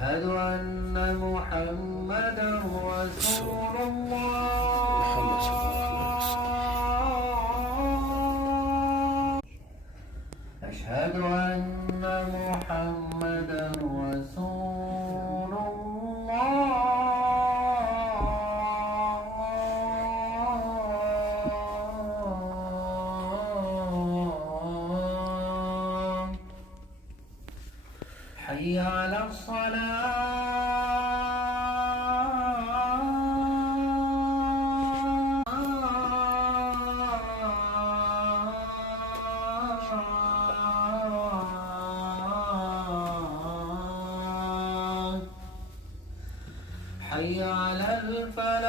أشهد أن محمدا رسول محمد صلى الله عليه وسلم. أشهد أن محمدا رسول الله. حي على الصلاة. حي على الفلاح.